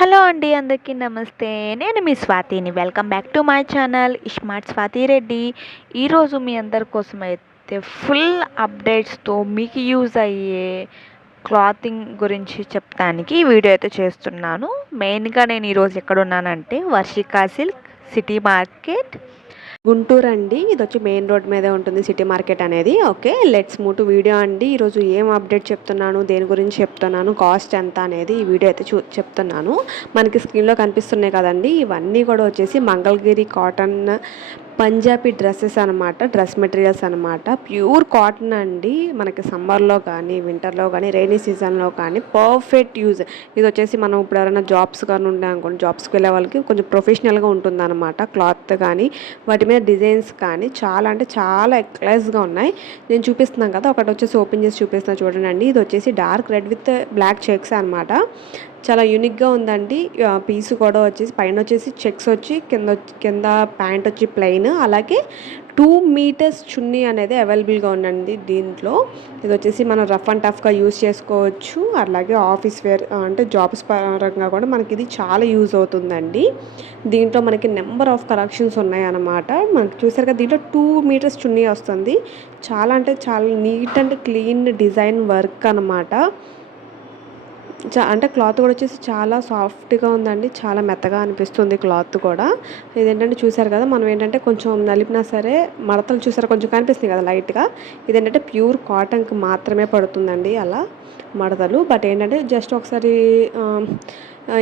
Hello అండి, అందరికీ నమస్తే. నేను మీ స్వాతిని. Welcome back to my channel Smart Swathi Reddy. ఈరోజు మీ అందరి కోసం అయితే ఫుల్ అప్డేట్స్తో మీకు యూజ్ అయ్యే క్లాతింగ్ గురించి చెప్తానికి ఈ వీడియో అయితే చేస్తున్నాను. మెయిన్గా నేను ఈరోజు ఎక్కడున్నానంటే వర్షికా సిల్క్ సిటీ మార్కెట్ గుంటూరు అండి. ఇది వచ్చి మెయిన్ రోడ్ మీదే ఉంటుంది సిటీ మార్కెట్ అనేది. Okay, let's move to video అండి. ఈరోజు ఏం అప్డేట్ చెప్తున్నాను, దేని గురించి చెప్తున్నాను, కాస్ట్ ఎంత అనేది ఈ వీడియో అయితే చెప్తున్నాను. మనకి స్క్రీన్లో కనిపిస్తున్నాయి కదండి, ఇవన్నీ కూడా వచ్చేసి మంగళగిరి కాటన్ పంజాబీ డ్రెస్సెస్ అనమాట, డ్రెస్ మెటీరియల్స్ అనమాట. ప్యూర్ కాటన్ అండి. మనకి సమ్మర్లో కానీ వింటర్లో కానీ రైనీ సీజన్లో కానీ పర్ఫెక్ట్ యూజ్. ఇది వచ్చేసి మనం ఇప్పుడు ఎవరైనా జాబ్స్ కానీ ఉండే అనుకోండి, జాబ్స్కి వెళ్ళే వాళ్ళకి కొంచెం ప్రొఫెషనల్గా ఉంటుంది అనమాట. క్లాత్ కానీ వాటి మీద డిజైన్స్ కానీ చాలా అంటే చాలా ఎక్లైజ్గా ఉన్నాయి. నేను చూపిస్తున్నాను కదా, ఒకటి వచ్చేసి ఓపెన్ చేసి చూపిస్తున్నాను చూడండి. ఇది వచ్చేసి dark red with black checks అనమాట. చాలా యూనిక్గా ఉందండి. పీస్ కూడా వచ్చేసి పైన వచ్చేసి చెక్స్ వచ్చి కింద ప్యాంట్ వచ్చి ప్లెయిన్, అలాగే 2 మీటర్స్ చున్నీ అనేది అవైలబుల్గా ఉందండి దీంట్లో. ఇది వచ్చేసి మనం రఫ్ అండ్ టఫ్గా యూజ్ చేసుకోవచ్చు. అలాగే ఆఫీస్ వేర్ అంటే జాబ్స్ పరంగా కూడా మనకి ఇది చాలా యూజ్ అవుతుందండి. దీంట్లో మనకి నెంబర్ ఆఫ్ కలెక్షన్స్ ఉన్నాయన్నమాట. మనకి చూసారు కదా, దీంట్లో 2 మీటర్స్ చున్నీ వస్తుంది. చాలా అంటే చాలా neat and clean design work అనమాట. అంటే క్లాత్ కూడా వచ్చేసి చాలా సాఫ్ట్గా ఉందండి, చాలా మెత్తగా అనిపిస్తుంది క్లాత్ కూడా. ఇదేంటంటే చూసారు కదా, మనం ఏంటంటే కొంచెం నలిపినా సరే మడతలు చూసారా కొంచెం కనిపిస్తుంది కదా లైట్గా. ఇదేంటంటే ప్యూర్ కాటన్కి మాత్రమే పడుతుందండి అలా మడతలు. బట్ ఏంటంటే జస్ట్ ఒకసారి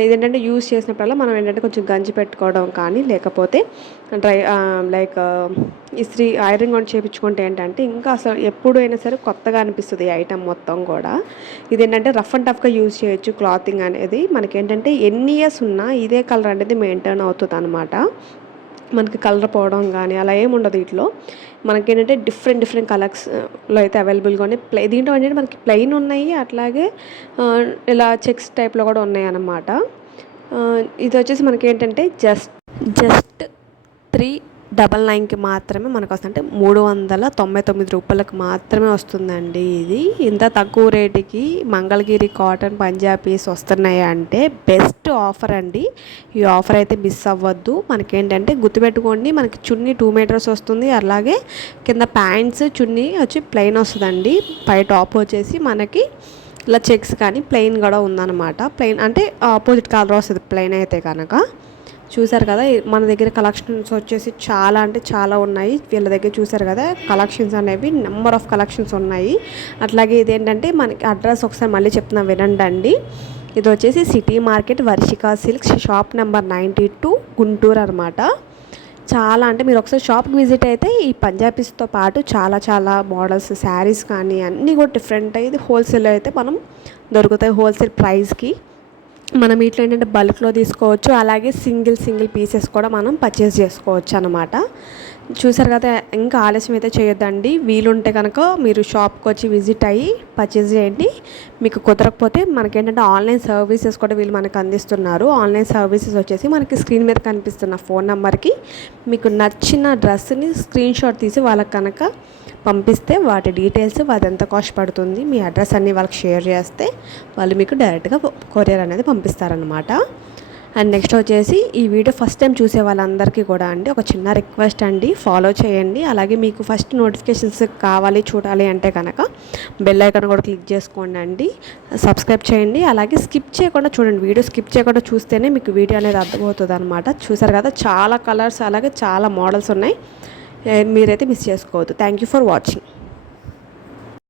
ఇదేంటంటే యూజ్ చేసినప్పుడల్లా మనం ఏంటంటే కొంచెం గంజి పెట్టుకోవడం కానీ, లేకపోతే లైక్ ఇస్త్రీ ఐరన్ కూడా చేయించుకుంటే ఏంటంటే ఇంకా అసలు ఎప్పుడైనా సరే కొత్తగా అనిపిస్తుంది ఈ ఐటమ్ మొత్తం కూడా. ఇదేంటంటే రఫ్ అండ్ టఫ్గా యూజ్ చేయొచ్చు. క్లాతింగ్ అనేది మనకేంటంటే ఎన్ని ఇయర్స్ ఉన్నా ఇదే కలర్ అనేది మెయింటైన్ అవుతుంది అనమాట. మనకి కలర్ పోవడం కానీ అలా ఏమి ఉండదు వీటిలో. మనకేంటంటే డిఫరెంట్ కలర్స్లో అయితే అవైలబుల్గా ఉన్నాయి. దీంట్లో ఏంటంటే మనకి ప్లెయిన్ ఉన్నాయి, అట్లాగే ఇలా చెక్స్ టైప్లో కూడా ఉన్నాయి అన్నమాట. ఇది వచ్చేసి మనకి ఏంటంటే జస్ట్ 399కి మాత్రమే మనకు వస్తుంది. అంటే 399 రూపాయలకు మాత్రమే వస్తుందండి. ఇది ఇంత తక్కువ రేటుకి మంగళగిరి కాటన్ పంజాబీస్ వస్తున్నాయి అంటే బెస్ట్ ఆఫర్ అండి. ఈ ఆఫర్ అయితే మిస్ అవ్వద్దు. మనకేంటంటే గుర్తుపెట్టుకోండి, మనకి చున్నీ 2 మీటర్స్ వస్తుంది. అలాగే కింద ప్యాంట్స్ చున్నీ వచ్చి ప్లెయిన్ వస్తుందండి. పై టాప్ వచ్చేసి మనకి ఇలా చెక్స్ కానీ ప్లెయిన్ కూడా ఉందన్నమాట. ప్లెయిన్ అంటే ఆపోజిట్ కలర్ వస్తుంది ప్లెయిన్ అయితే కనుక. చూసారు కదా, మన దగ్గర కలెక్షన్స్ వచ్చేసి చాలా అంటే చాలా ఉన్నాయి. వీళ్ళ దగ్గర చూసారు కదా, కలెక్షన్స్ అనేవి నెంబర్ ఆఫ్ కలెక్షన్స్ ఉన్నాయి. అట్లాగే ఇదేంటంటే మనకి అడ్రస్ ఒకసారి మళ్ళీ చెప్తున్నా వినండి. ఇది వచ్చేసి city market Varshika silks shop number 92 Guntur అనమాట. చాలా అంటే మీరు ఒకసారి షాప్కి విజిట్ అయితే ఈ పంజాబీస్తో పాటు చాలా మోడల్స్ శారీస్ కానీ అన్నీ కూడా డిఫరెంట్. ఇది హోల్సేల్ అయితే మనం దొరుకుతాయి హోల్సేల్ ప్రైస్కి. మనం వీటిలో ఏంటంటే బల్క్లో తీసుకోవచ్చు, అలాగే సింగిల్ పీసెస్ కూడా మనం పర్చేస్ చేసుకోవచ్చు అనమాట. చూసారు కదా, ఇంకా ఆలస్యం అయితే చేయొద్దండి. వీలుంటే కనుక మీరు షాప్కి వచ్చి విజిట్ అయ్యి పర్చేస్ చేయండి. మీకు కుదరకపోతే మనకేంటంటే ఆన్లైన్ సర్వీసెస్ కూడా వీళ్ళు మనకు అందిస్తున్నారు. ఆన్లైన్ సర్వీసెస్ వచ్చేసి మనకి స్క్రీన్ మీద కనిపిస్తున్న ఫోన్ నెంబర్కి మీకు నచ్చిన డ్రెస్ని స్క్రీన్ షాట్ తీసి వాళ్ళకి కనుక పంపిస్తే వాటి డీటెయిల్స్, అది ఎంత కాస్ట్ పడుతుంది, మీ అడ్రస్ అన్నీ వాళ్ళకి షేర్ చేస్తే వాళ్ళు మీకు డైరెక్ట్గా కొరియర్ అనేది పంపిస్తారనమాట. అండ్ నెక్స్ట్ వచ్చేసి ఈ వీడియో ఫస్ట్ టైం చూసే వాళ్ళందరికీ కూడా అండి ఒక చిన్న రిక్వెస్ట్ అండి, ఫాలో చేయండి. అలాగే మీకు ఫస్ట్ నోటిఫికేషన్స్ కావాలి చూడాలి అంటే కనుక బెల్ ఐకాన్ కూడా క్లిక్ చేసుకోండి అండి, సబ్స్క్రైబ్ చేయండి. అలాగే స్కిప్ చేయకుండా చూడండి, వీడియో స్కిప్ చేయకుండా చూస్తేనే మీకు వీడియో అనేది అర్థమవుతుంది అనమాట. చూసారు కదా, చాలా కలర్స్ అలాగే చాలా మోడల్స్ ఉన్నాయి. మీరైతే మిస్ చేసుకోవద్దు. Thank you for watching.